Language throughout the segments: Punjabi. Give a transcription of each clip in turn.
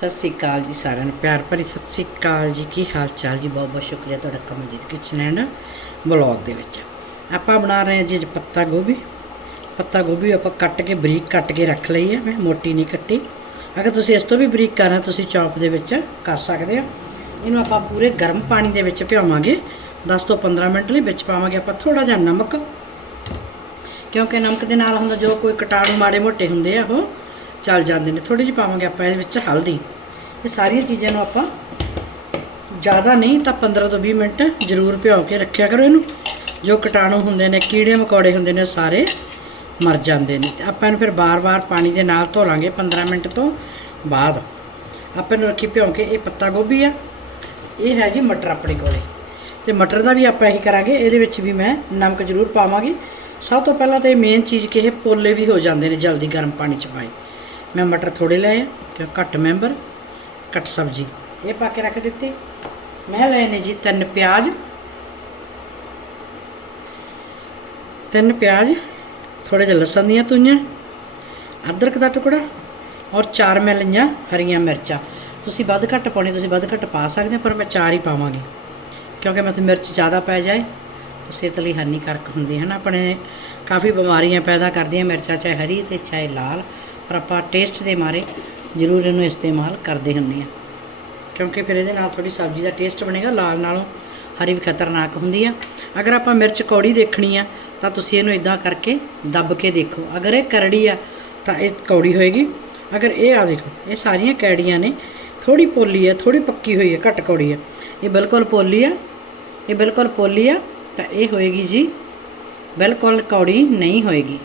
ਸਤਿ ਸ੍ਰੀ ਅਕਾਲ ਜੀ ਸਾਰਿਆਂ ਨੂੰ, ਪਿਆਰ ਭਰੀ ਸਤਿ ਸ੍ਰੀ ਅਕਾਲ ਜੀ। ਕੀ ਹਾਲ ਚਾਲ ਜੀ? ਬਹੁਤ ਬਹੁਤ ਸ਼ੁਕਰੀਆ ਤੁਹਾਡਾ ਕਮਲਜੀਤ ਕਿਚਨ ਐਂਡ ਬਲੌਗ ਦੇ ਵਿੱਚ। ਆਪਾਂ ਬਣਾ ਰਹੇ ਹਾਂ ਜੀ ਪੱਤਾ ਗੋਭੀ। ਪੱਤਾ ਗੋਭੀ ਆਪਾਂ ਕੱਟ ਕੇ, ਬਰੀਕ ਕੱਟ ਕੇ ਰੱਖ ਲਈ ਹੈ। ਮੈਂ ਮੋਟੀ ਨਹੀਂ ਕੱਟੀ। ਅਗਰ ਤੁਸੀਂ ਇਸ ਤੋਂ ਵੀ ਬਰੀਕ ਕਰਨਾ ਤੁਸੀਂ ਚੌਪ ਦੇ ਵਿੱਚ ਕਰ ਸਕਦੇ ਹੋ। ਇਹਨੂੰ ਆਪਾਂ ਪੂਰੇ ਗਰਮ ਪਾਣੀ ਦੇ ਵਿੱਚ ਭਿਓਵਾਂਗੇ। 10 ਤੋਂ 15 ਮਿੰਟ ਲਈ ਵਿੱਚ ਪਾਵਾਂਗੇ ਆਪਾਂ ਥੋੜਾ ਜਿਹਾ ਨਮਕ। ਕਿਉਂਕਿ ਨਮਕ ਦੇ ਨਾਲ ਹੁੰਦਾ ਜੋ ਕੋਈ ਕੀਟਾਣੂ ਮਾੜੇ ਮੋਟੇ ਹੁੰਦੇ ਆ, ਉਹ ਚੱਲ ਜਾਂਦੇ ਨੇ। ਥੋੜੀ ਜਿਹੀ ਪਾਵਾਂਗੇ ਆਪਾਂ ਇਹਦੇ ਵਿੱਚ ਹਲਦੀ। ਇਹ ਸਾਰੀਆਂ ਚੀਜ਼ਾਂ ਨੂੰ ਆਪਾਂ ਜ਼ਿਆਦਾ ਨਹੀਂ ਤਾਂ 15 ਤੋਂ 20 ਮਿੰਟ ਜ਼ਰੂਰ ਭਿਓ ਕੇ ਰੱਖਿਆ ਕਰੋ ਇਹਨੂੰ। ਜੋ ਕੀਟਾਣੂ ਹੁੰਦੇ ਨੇ, ਕੀੜੇ ਮਕੌੜੇ ਹੁੰਦੇ ਨੇ ਸਾਰੇ ਮਰ ਜਾਂਦੇ ਨੇ। ਤੇ ਆਪਾਂ ਇਹਨੂੰ ਫਿਰ ਬਾਰ-ਬਾਰ ਪਾਣੀ ਦੇ ਨਾਲ ਧੋ ਲਾਂਗੇ 15 ਮਿੰਟ ਤੋਂ ਬਾਅਦ। ਆਪਾਂ ਇਹਨੂੰ ਰੱਖੀ ਭਿਓ ਕੇ, ਇਹ ਪੱਤਾ ਗੋਭੀ ਆ। ਇਹ ਹੈ ਜੀ ਮਟਰ ਆਪਣੇ ਕੋਲੇ। ਤੇ ਮਟਰ ਦਾ ਵੀ ਆਪਾਂ ਇਹੀ ਕਰਾਂਗੇ। ਇਹਦੇ ਵਿੱਚ ਵੀ ਮੈਂ ਨਮਕ ਜ਼ਰੂਰ ਪਾਵਾਂਗੀ। ਸਭ ਤੋਂ ਪਹਿਲਾਂ ਤਾਂ ਇਹ ਮੇਨ ਚੀਜ਼ ਕਿ ਇਹ ਪੋਲੇ ਵੀ ਹੋ ਜਾਂਦੇ ਨੇ ਜਲਦੀ ਗਰਮ ਪਾਣੀ ਚ ਪਾਏ। ਮੈਂ ਮਟਰ ਥੋੜੇ ਲਏ ਆ ਕਿ ਘੱਟ ਮੈਂਬਰ, ਘੱਟ ਸਬਜ਼ੀ। ਇਹ ਪਾ ਕੇ ਰੱਖ ਦਿੱਤੀ। ਮੈਂ ਲਏ ਨੇ ਜੀ ਤਿੰਨ ਪਿਆਜ਼। ਤਿੰਨ ਪਿਆਜ਼ ਥੋੜੇ ਜਿਹਾ ਲਸਣ ਦੀਆਂ ਤੁਈਆਂ ਅਦਰਕ ਦਾ ਟੁਕੜਾ ਔਰ ਚਾਰ ਮੈਂ ਲਈਆਂ ਹਰੀਆਂ ਮਿਰਚਾਂ। ਤੁਸੀਂ ਵੱਧ ਘੱਟ ਪਾਉਣੀ, ਤੁਸੀਂ ਵੱਧ ਘੱਟ ਪਾ ਸਕਦੇ ਹੋ, ਪਰ ਮੈਂ ਚਾਰ ਹੀ ਪਾਵਾਂਗੀ। ਕਿਉਂਕਿ ਮੈਂ ਤੇ ਮਿਰਚ ਜ਼ਿਆਦਾ ਪੈ ਜਾਏ, ਤਾਂ ਸਿਹਤ ਲਈ ਹਾਨੀਕਾਰਕ ਹੁੰਦੀ ਹੈ ਨਾ। ਆਪਣੇ ਕਾਫੀ ਬਿਮਾਰੀਆਂ ਪੈਦਾ ਕਰਦੀਆਂ ਮਿਰਚਾਂ, ਚਾਹੇ ਹਰੀ ਤੇ ਚਾਹੇ ਲਾਲ। ਪਰ ਆਪਾਂ ਟੇਸਟ ਦੇ ਮਾਰੇ ਜ਼ਰੂਰ ਇਹਨੂੰ ਇਸਤੇਮਾਲ ਕਰਦੇ ਹੁੰਦੇ ਆ ਕਿਉਂਕਿ ਫਿਰ ਇਹਦੇ ਨਾਲ ਥੋੜੀ ਸਬਜ਼ੀ ਦਾ ਟੇਸਟ ਬਣੇਗਾ, ਲਾਲ ਨਾਲੋਂ ਹਰੀ ਵੀ ਖਤਰਨਾਕ ਹੁੰਦੀ ਆ। ਅਗਰ ਆਪਾਂ ਮਿਰਚ ਕੌੜੀ ਦੇਖਣੀ ਆ, ਤਾਂ ਤੁਸੀਂ ਇਹਨੂੰ ਇਦਾਂ ਕਰਕੇ ਦੱਬ ਕੇ ਦੇਖੋ। ਅਗਰ ਇਹ ਕਰੜੀ ਆ, ਤਾਂ ਇਹ ਕੌੜੀ ਹੋਏਗੀ। ਅਗਰ ਇਹ ਆ ਦੇਖੋ, ਇਹ ਸਾਰੀਆਂ ਕੈੜੀਆਂ ਨੇ ਥੋੜੀ ਪੋਲੀ ਆ ਥੋੜੀ ਪੱਕੀ ਹੋਈ ਆ, ਘੱਟ ਕੌੜੀ ਆ। ਇਹ ਬਿਲਕੁਲ ਪੋਲੀ ਆ, ਇਹ ਬਿਲਕੁਲ ਪੋਲੀ ਆ, ਤਾਂ ਇਹ ਹੋਏਗੀ ਜੀ ਬਿਲਕੁਲ ਕੌੜੀ ਨਹੀਂ ਹੋਏਗੀ।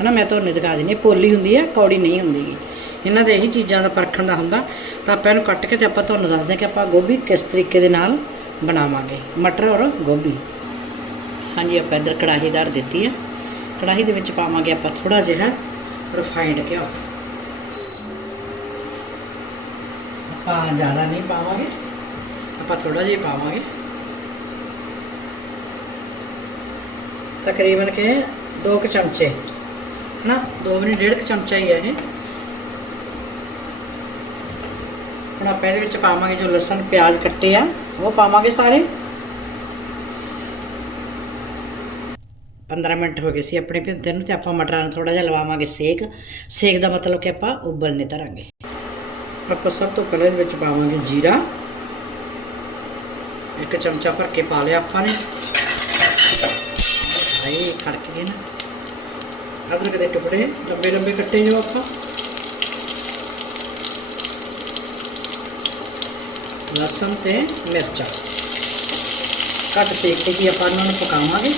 ਹਨਾ ਮੈਂ ਤੁਹਾਨੂੰ ਦਿਖਾ ਦਿੰਦੀ ਹਾਂ, ਪੋਲੀ ਹੁੰਦੀ ਹੈ ਕੌੜੀ ਨਹੀਂ ਹੁੰਦੀਗੀ। ਇਹਨਾਂ ਦੇ ਇਹੀ ਚੀਜ਼ਾਂ ਦਾ ਪਰਖਣ ਦਾ ਹੁੰਦਾ। ਤਾਂ ਆਪਾਂ ਇਹਨੂੰ ਕੱਟ ਕੇ ਤੇ ਆਪਾਂ ਤੁਹਾਨੂੰ ਦੱਸਦੇ ਹਾਂ ਕਿ ਆਪਾਂ ਗੋਭੀ ਕਿਸ ਤਰੀਕੇ ਦੇ ਨਾਲ ਬਣਾਵਾਂਗੇ ਮਟਰ ਔਰ ਗੋਭੀ। ਹਾਂਜੀ ਆਪਾਂ ਇੱਧਰ ਕੜਾਹੀ ਧਰ ਦਿੱਤੀ ਆ ਕੜਾਹੀ ਦੇ ਵਿੱਚ ਪਾਵਾਂਗੇ ਆਪਾਂ ਥੋੜਾ ਜਿਹਾ ਰਿਫਾਈਂਡ ਘਿਓ। ਆਪਾਂ ਜ਼ਿਆਦਾ ਨਹੀਂ ਪਾਵਾਂਗੇ। ਆਪਾਂ ਥੋੜਾ ਜਿਹਾ ਪਾਵਾਂਗੇ। ਤਕਰੀਬਨ ਕਿ 2 ਕੁ ਚਮਚੇ। ਹਨਾ 2 ਵੀ ਨਹੀਂ ਡੇਢ ਕੁ ਚਮਚਾ ਹੀ ਹੈ ਇਹ। ਹੁਣ ਆਪਾਂ ਇਹਦੇ ਵਿੱਚ ਪਾਵਾਂਗੇ ਜੋ ਲਸਣ, ਪਿਆਜ਼ ਕੱਟੇ ਆ। ਉਹ ਪਾਵਾਂਗੇ ਸਾਰੇ। 15 ਮਿੰਟ ਹੋ ਗਏ ਸੀ ਆਪਣੇ ਭਿੰਤੇ ਨੂੰ ਤੇ ਆਪਾਂ ਮਟਰਾਂ ਨੂੰ ਥੋੜਾ ਜਿਹਾ ਲਵਾਵਾਂਗੇ ਸੇਕ। ਸੇਕ ਦਾ ਮਤਲਬ ਕਿ ਆਪਾਂ ਉਬਲਨੇ ਧਰਾਂਗੇ। ਆਪਾਂ ਸਭ ਤੋਂ ਪਹਿਲਾਂ ਇਹਦੇ ਵਿੱਚ ਪਾਵਾਂਗੇ ਜੀਰਾ। ਇੱਕ ਚਮਚਾ ਭਰ ਕੇ ਪਾ ਲਿਆ ਆਪਾਂ ਨੇ। ਆਈ ਖੜਕ ਗਏ ਨਾ। ਅਦਰਕ ਦੇ ਟੁਕੜੇ, ਲੰਬੇ ਲੰਬੇ ਕੱਟੇ ਜੋ ਆਪਾਂ। ਲਸਣ ਤੇ ਮਿਰਚਾਂ। ਘੱਟ ਸੇਕ ਤੇ ਕੀ ਆਪਾਂ ਇਹਨਾਂ ਨੂੰ ਪਕਾਵਾਂਗੇ।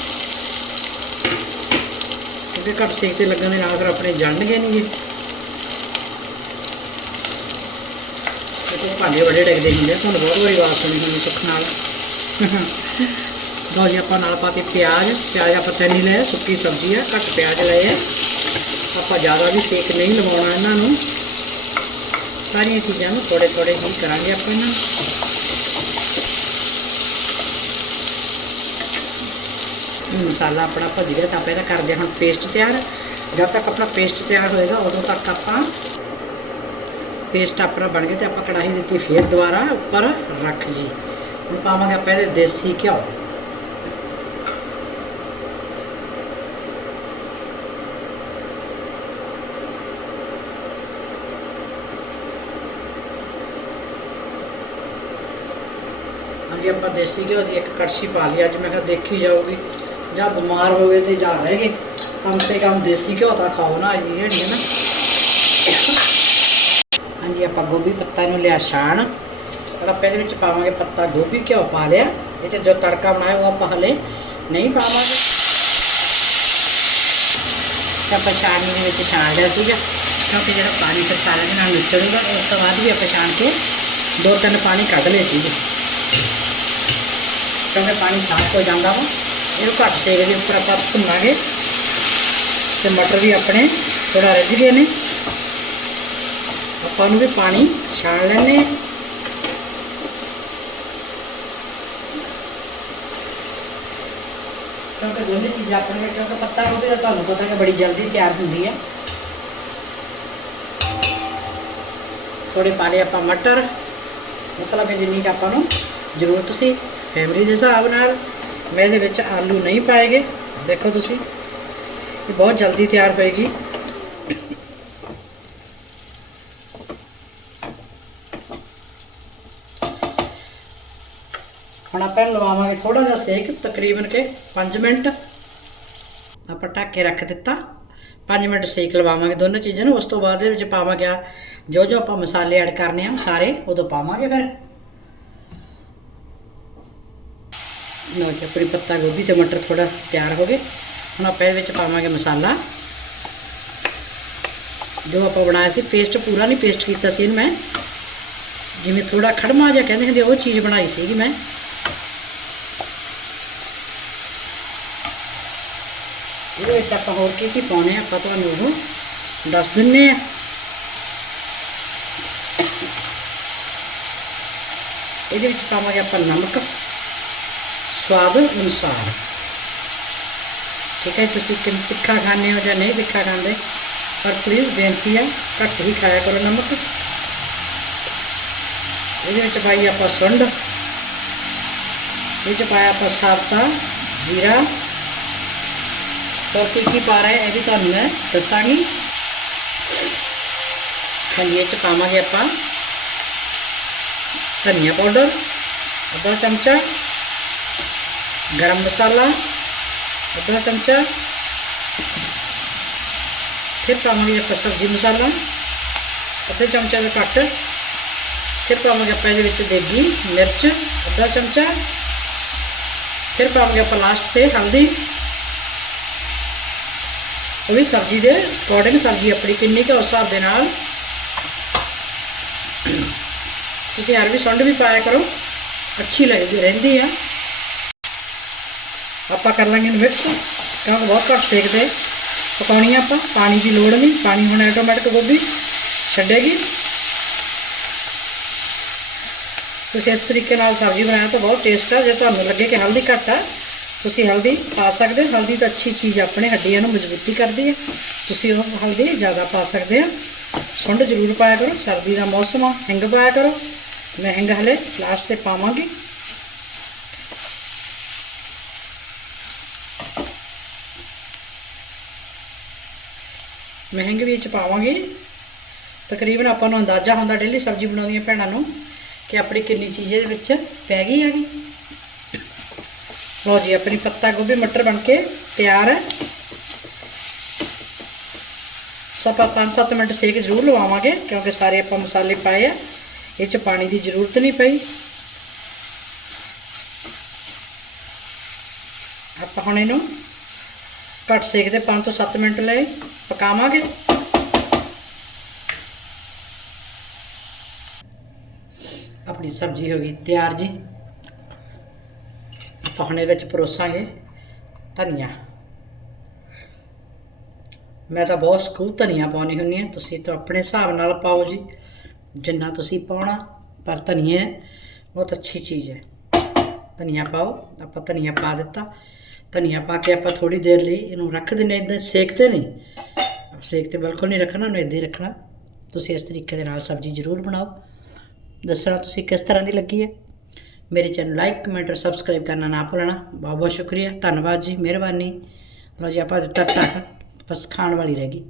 ਕਿਉਂਕਿ ਘੱਟ ਸੇਕ ਤੇ ਲੱਗਣ ਦੇ ਨਾਲ ਫਿਰ ਆਪਣੇ ਜਲਣਗੇ ਨਹੀਂ ਜੀ ਤੇ ਭਾਂਡੇ ਬੜੇ ਡਿੱਗਦੇ ਹੁੰਦੇ ਆ, ਤੁਹਾਨੂੰ ਬਹੁਤ ਵਾਰੀ ਆਵਾਜ਼ ਸੁਣੀ ਹੋਣੀ ਸੁੱਖ ਨਾਲ। ਲਓ ਜੀ, ਆਪਾਂ ਨਾਲ ਪਾ ਕੇ ਪਿਆਜ਼। ਪਿਆਜ਼ ਆਪਾਂ ਤਿੰਨ ਹੀ ਲਏ, ਸੁੱਕੀ ਸਬਜ਼ੀ ਆ, ਘੱਟ ਪਿਆਜ਼ ਲਏ ਆਪਾਂ ਜ਼ਿਆਦਾ ਵੀ ਸੇਕ ਨਹੀਂ ਲਵਾਉਣਾ ਇਹਨਾਂ ਨੂੰ। ਸਾਰੀਆਂ ਚੀਜ਼ਾਂ ਨੂੰ ਥੋੜੇ ਥੋੜੇ ਹੀ ਕਰਾਂਗੇ ਆਪਾਂ ਇਹਨਾਂ ਨੂੰ। ਮਸਾਲਾ ਆਪਣਾ ਭੁੱਜ ਗਿਆ, ਤਾਂ ਆਪਾਂ ਇਹਦਾ ਕਰਦੇ ਹਾਂ ਪੇਸਟ ਤਿਆਰ। ਜਦ ਤੱਕ ਆਪਣਾ ਪੇਸਟ ਤਿਆਰ ਹੋਏਗਾ, ਉਦੋਂ ਤੱਕ ਆਪਾਂ ਪੇਸਟ ਆਪਣਾ ਬਣ ਗਿਆ ਤੇ ਆਪਾਂ ਕੜਾਹੀ ਦਿੱਤੀ ਫੇਰ ਦੁਬਾਰਾ ਉੱਪਰ ਰੱਖ ਜੀ। ਹੁਣ ਪਾਵਾਂਗੇ ਆਪਾਂ ਇਹਦੇ ਦੇਸੀ ਘਿਓ। ਹਾਂਜੀ ਆਪਾਂ ਦੇਸੀ ਘਿਓ ਦੀ ਇੱਕ ਕੜਛੀ ਪਾ ਲਈ, ਅੱਜ ਮੈਂ ਕਿਹਾ ਦੇਖੀ ਜਾਊਗੀ। ਜਾਂ ਬਿਮਾਰ ਹੋ ਗਏ ਤੇ ਜਾਂ ਰਹਿ ਗਏ, ਕਮ ਸੇ ਕਮ ਦੇਸੀ ਘਿਓ ਤਾਂ ਖਾਓ ਨਾ ਜੀ ਜਿਹੜੀ ਹੈ ਨਾ। ਹਾਂਜੀ, ਆਪਾਂ ਗੋਭੀ ਪੱਤਾ ਨੂੰ ਲਿਆ ਛਾਣ। ਹੁਣ ਆਪਾਂ ਇਹਦੇ ਵਿੱਚ ਪਾਵਾਂਗੇ ਪੱਤਾ, ਗੋਭੀ ਘਿਓ ਪਾ ਲਿਆ। ਇਹ 'ਚ ਜੋ ਤੜਕਾ ਬਣਾਇਆ, ਉਹ ਆਪਾਂ ਹਲੇ ਨਹੀਂ ਪਾਵਾਂਗੇ। ਆਪਾਂ ਛਾਣਨੀ ਦੇ ਵਿੱਚ ਛਾਣ ਲਿਆ ਸੀਗਾ। ਕਿਉਂਕਿ ਜਿਹੜਾ ਪਾਣੀ ਫਿਰ ਸਾਰਾ ਦੇ ਨਾਲ ਨਿਚੜੂਗਾ, ਉਸ ਤੋਂ ਬਾਅਦ ਵੀ ਆਪਾਂ ਛਾਣ ਕੇ ਦੋ ਤਿੰਨ ਪਾਣੀ ਕੱਢ ਲਏ ਸੀਗੇ। ਕਿਉਂਕਿ ਪਾਣੀ ਸਾਫ਼ ਹੋ ਜਾਂਦਾ ਵਾ। ਇਹਨੂੰ ਘੱਟ ਸੇਕ ਦੇ ਉੱਪਰ ਆਪਾਂ ਭੁੰਨਾਂਗੇ। ਤੇ ਮਟਰ ਵੀ ਆਪਣੇ ਥੋੜਾ ਰਿੱਝ ਗਏ ਨੇ। ਆਪਾਂ ਨੂੰ ਵੀ ਪਾਣੀ ਛਾਣ ਲੈਣੇ ਕਿਉਂਕਿ ਦੋਨੇ ਚੀਜ਼ਾਂ ਆਪਣੇ ਕਿਉਂਕਿ ਪੱਤਾ ਗੋਭੀ ਦਾ ਤੁਹਾਨੂੰ ਪਤਾ ਕਿ ਬੜੀ ਜਲਦੀ ਤਿਆਰ ਹੁੰਦੀ ਹੈ ਥੋੜੇ ਪਾ ਲਏ ਆਪਾਂ ਮਟਰ। ਮਤਲਬ ਕਿ ਜਿੰਨੀ ਕੁ ਆਪਾਂ ਨੂੰ ਜ਼ਰੂਰਤ ਸੀ। ਫੈਮਿਲੀ ਦੇ ਹਿਸਾਬ ਨਾਲ ਮੈਂ ਇਹਦੇ ਵਿੱਚ ਆਲੂ ਨਹੀਂ ਪਾਏਗੇ। ਦੇਖੋ ਤੁਸੀਂ, ਇਹ ਬਹੁਤ ਜਲਦੀ ਤਿਆਰ ਹੋਏਗੀ। ਹੁਣ ਆਪਾਂ ਲਵਾਵਾਂਗੇ ਥੋੜਾ ਜਿਹਾ ਸੇਕ, ਤਕਰੀਬਨ ਕੇ 5 ਮਿੰਟ। ਆਪਾਂ ਢੱਕ ਕੇ ਰੱਖ ਦਿੱਤਾ। 5 ਮਿੰਟ ਸੇਕ ਲਵਾਵਾਂਗੇ ਦੋਨੋਂ ਚੀਜ਼ਾਂ ਨੂੰ। ਉਸ ਤੋਂ ਬਾਅਦ ਇਹਦੇ ਵਿੱਚ ਪਾਵਾਂਗੇ ਜੋ ਜੋ ਆਪਾਂ ਮਸਾਲੇ ਐਡ ਕਰਨੇ ਆ, ਸਾਰੇ ਉਦੋਂ ਪਾਵਾਂਗੇ ਫਿਰ। ਲਓ ਜੀ, ਆਪਣੀ ਪੱਤਾ ਗੋਭੀ ਤੇ ਮਟਰ ਥੋੜਾ ਤਿਆਰ ਹੋ ਗਏ। ਹੁਣ ਆਪਾਂ ਇਹਦੇ ਵਿੱਚ ਪਾਵਾਂਗੇ ਮਸਾਲਾ। ਜੋ ਆਪਾਂ ਬਣਾਇਆ ਸੀ ਪੇਸਟ ਪੂਰਾ ਨਹੀਂ ਪੇਸਟ ਕੀਤਾ ਸੀ ਇਹਨੂੰ ਮੈਂ। ਜਿਵੇਂ ਥੋੜਾ ਖੜਮਾ ਜਿਹਾ ਕਹਿੰਦੇ ਹੁੰਦੇ ਉਹ ਚੀਜ਼ ਬਣਾਈ ਸੀਗੀ ਮੈਂ। ਇਹਦੇ ਵਿੱਚ ਆਪਾਂ ਹੋਰ ਕੀ ਕੀ ਪਾਉਣੇ ਆਪਾਂ ਤੁਹਾਨੂੰ ਉਹ ਦੱਸ ਦਿੰਨੇ ਆ। ਇਹਦੇ ਵਿੱਚ ਪਾਵਾਂਗੇ ਆਪਾਂ ਨਮਕ। ਸਵਾਦ ਅਨੁਸਾਰ। ਠੀਕ ਹੈ ਤੁਸੀਂ ਕਿੰਨ ਤਿੱਖਾ ਖਾਣੇ ਹੋ ਜਾਂ ਨਹੀਂ ਤਿੱਖਾ ਖਾਂਦੇ, ਪਰ ਪਲੀਜ਼ ਬੇਨਤੀ ਹੈ ਘੱਟ ਹੀ ਖਾਇਆ ਕਰੋ ਨਮਕ। ਇਹਦੇ ਵਿੱਚ ਪਾਈ ਆਪਾਂ ਸੁੰਡ। ਇਹ ਚ ਪਾਇਆ ਆਪਾਂ ਸਾਬਤਾ, ਜੀਰਾ। ਹੋਰ ਕੀ ਕੀ ਪਾ ਰਹੇ ਇਹ ਵੀ ਤੁਹਾਨੂੰ ਮੈਂ ਦੱਸਾਂਗੀ। ਹਾਂਜੀ ਚ ਪਾਵਾਂਗੇ ਆਪਾਂ ਧਨੀਆ ਪਾਊਡਰ, ਅੱਧਾ ਚਮਚਾ। ਗਰਮ ਮਸਾਲਾ ਅੱਧਾ ਚਮਚਾ ਫਿਰ ਪਾਵਾਂਗੇ ਆਪਾਂ ਸਬਜ਼ੀ ਮਸਾਲਾ ਅੱਧੇ ਚਮਚੇ ਤੋਂ ਘੱਟ ਫਿਰ ਪਾਵਾਂਗੇ ਆਪਾਂ ਇਹਦੇ ਵਿੱਚ ਦੇਗੀ ਮਿਰਚ ਅੱਧਾ ਚਮਚਾ ਫਿਰ ਪਾਵਾਂਗੇ ਆਪਾਂ ਲਾਸਟ ਤੇ ਹਲਦੀ ਉਹ ਵੀ ਸਬਜ਼ੀ ਦੇ ਅਕੋਰਡਿੰਗ ਸਬਜ਼ੀ ਆਪਣੀ ਕਿੰਨੀ ਕੁ ਉਸ ਹਿਸਾਬ ਦੇ ਨਾਲ ਤੁਸੀਂ ਅਰਬੀ ਸੁੰਡ ਵੀ ਪਾਇਆ ਕਰੋ ਅੱਛੀ ਲੱਗਦੀ ਰਹਿੰਦੀ ਆ ਆਪਾਂ ਕਰ ਲਾਂਗੇ ਇਹਨੂੰ ਮਿਕਸ ਕਿਉਂਕਿ ਬਹੁਤ ਘੱਟ ਸੇਕ ਤੇ ਪਕਾਉਣੀ ਆ ਆਪਾਂ, ਪਾਣੀ ਦੀ ਲੋੜ ਨਹੀਂ। ਪਾਣੀ ਹੁਣ ਆਟੋਮੈਟਿਕ ਗੋਭੀ ਛੱਡੇਗੀ। ਤੁਸੀਂ ਇਸ ਤਰੀਕੇ ਨਾਲ ਸਬਜ਼ੀ ਬਣਾਇਆ ਤਾਂ ਬਹੁਤ ਟੇਸਟ ਆ। ਜੇ ਤੁਹਾਨੂੰ ਲੱਗੇ ਕਿ ਹਲਦੀ ਘੱਟ ਆ, ਤੁਸੀਂ ਹਲਦੀ ਪਾ ਸਕਦੇ ਹੋ। ਹਲਦੀ ਤਾਂ ਅੱਛੀ ਚੀਜ਼ ਆਪਣੇ ਹੱਡੀਆਂ ਨੂੰ ਮਜ਼ਬੂਤੀ ਕਰਦੀ ਹੈ ਤੁਸੀਂ ਉਹ ਹਲਦੀ ਜ਼ਿਆਦਾ ਪਾ ਸਕਦੇ ਆ। ਸੁੰਡ ਜ਼ਰੂਰ ਪਾਇਆ ਕਰੋ। ਸਰਦੀ ਦਾ ਮੌਸਮ ਆ, ਹਿੰਗ ਪਾਇਆ ਕਰੋ। ਮੈਂ ਹਿੰਗ ਹਲੇ ਲਾਸਟ ਤੇ ਪਾਵਾਂਗੀ। ਮਹਿੰਗ ਵਿੱਚ ਪਾਵਾਂਗੇ। ਤਕਰੀਬਨ ਆਪਾਂ ਨੂੰ ਅੰਦਾਜ਼ਾ ਹੁੰਦਾ ਡੇਲੀ ਸਬਜ਼ੀ ਬਣਾਉਂਦੀਆਂ ਭੈਣਾਂ ਨੂੰ ਕਿ ਆਪਣੀ ਕਿੰਨੀ ਚੀਜ਼ ਇਹਦੇ ਵਿੱਚ ਪੈ ਗਈ ਹੈਗੀ। ਲਓ ਜੀ, ਆਪਣੀ ਪੱਤਾ ਗੋਭੀ, ਮਟਰ ਬਣ ਕੇ ਤਿਆਰ ਹੈ। ਸੋ ਆਪਾਂ 5-7 ਮਿੰਟ ਸੇਕ ਜ਼ਰੂਰ ਲਵਾਵਾਂਗੇ, ਕਿਉਂਕਿ ਸਾਰੇ ਆਪਾਂ ਮਸਾਲੇ ਪਾਏ ਆ। ਇਹ ਚ ਪਾਣੀ ਦੀ ਜ਼ਰੂਰਤ ਨਹੀਂ ਪਈ। ਆਪਾਂ ਹੁਣ ਇਹਨੂੰ ਘੱਟ ਸੇਕ ਤੇ 5 ਤੋਂ 7 ਮਿੰਟ ਲਈ ਪਕਾਵਾਂਗੇ। ਆਪਣੀ ਸਬਜ਼ੀ ਹੋ ਗਈ ਤਿਆਰ ਜੀ। ਆਪਾਂ ਵਿੱਚ ਪਰੋਸਾਂਗੇ ਧਨੀਆ। ਮੈਂ ਤਾਂ ਬਹੁਤ ਸਕੂਲ ਧਨੀਆ ਪਾਉਣੀ ਹੁੰਦੀ ਹੈ। ਤੁਸੀਂ ਤਾਂ ਆਪਣੇ ਹਿਸਾਬ ਨਾਲ ਪਾਓ ਜੀ। ਜਿੰਨਾ ਤੁਸੀਂ ਪਾਉਣਾ, ਪਰ ਧਨੀਆ ਬਹੁਤ ਅੱਛੀ ਚੀਜ਼ ਹੈ। ਧਨੀਆ ਪਾਓ, ਆਪਾਂ ਧਨੀਆ ਪਾ ਦਿੱਤਾ। ਧਨੀਆ ਪਾ ਕੇ ਆਪਾਂ ਥੋੜੀ ਦੇਰ ਲਈ ਇਹਨੂੰ ਰੱਖ ਦਿੰਦੇ ਇਦਾਂ ਸੇਕਦੇ ਨਹੀਂ। ਸੇਕਤੇ ਬਿਲਕੁਲ ਨਹੀਂ ਰੱਖਣਾ, ਉਹਨੂੰ ਇਦਾਂ ਹੀ ਰੱਖਣਾ। ਤੁਸੀਂ ਇਸ ਤਰੀਕੇ ਦੇ ਨਾਲ ਸਬਜ਼ੀ ਜ਼ਰੂਰ ਬਣਾਓ। ਦੱਸਣਾ ਤੁਸੀਂ ਕਿਸ ਤਰ੍ਹਾਂ ਦੀ ਲੱਗੀ ਹੈ। ਮੇਰੇ ਚੈਨਲ ਲਾਈਕ, ਕਮੈਂਟ ਔਰ ਸਬਸਕ੍ਰਾਈਬ ਕਰਨਾ ਨਾ ਭੁੱਲਣਾ। ਬਹੁਤ ਬਹੁਤ ਸ਼ੁਕਰੀਆ। ਧੰਨਵਾਦ ਜੀ, ਮਿਹਰਬਾਨੀ। ਲਓ ਜੀ, ਆਪਾਂ ਦਿੱਤਾ ਤੱਕ ਬਸ ਖਾਣ ਵਾਲੀ ਰਹਿ ਗਈ।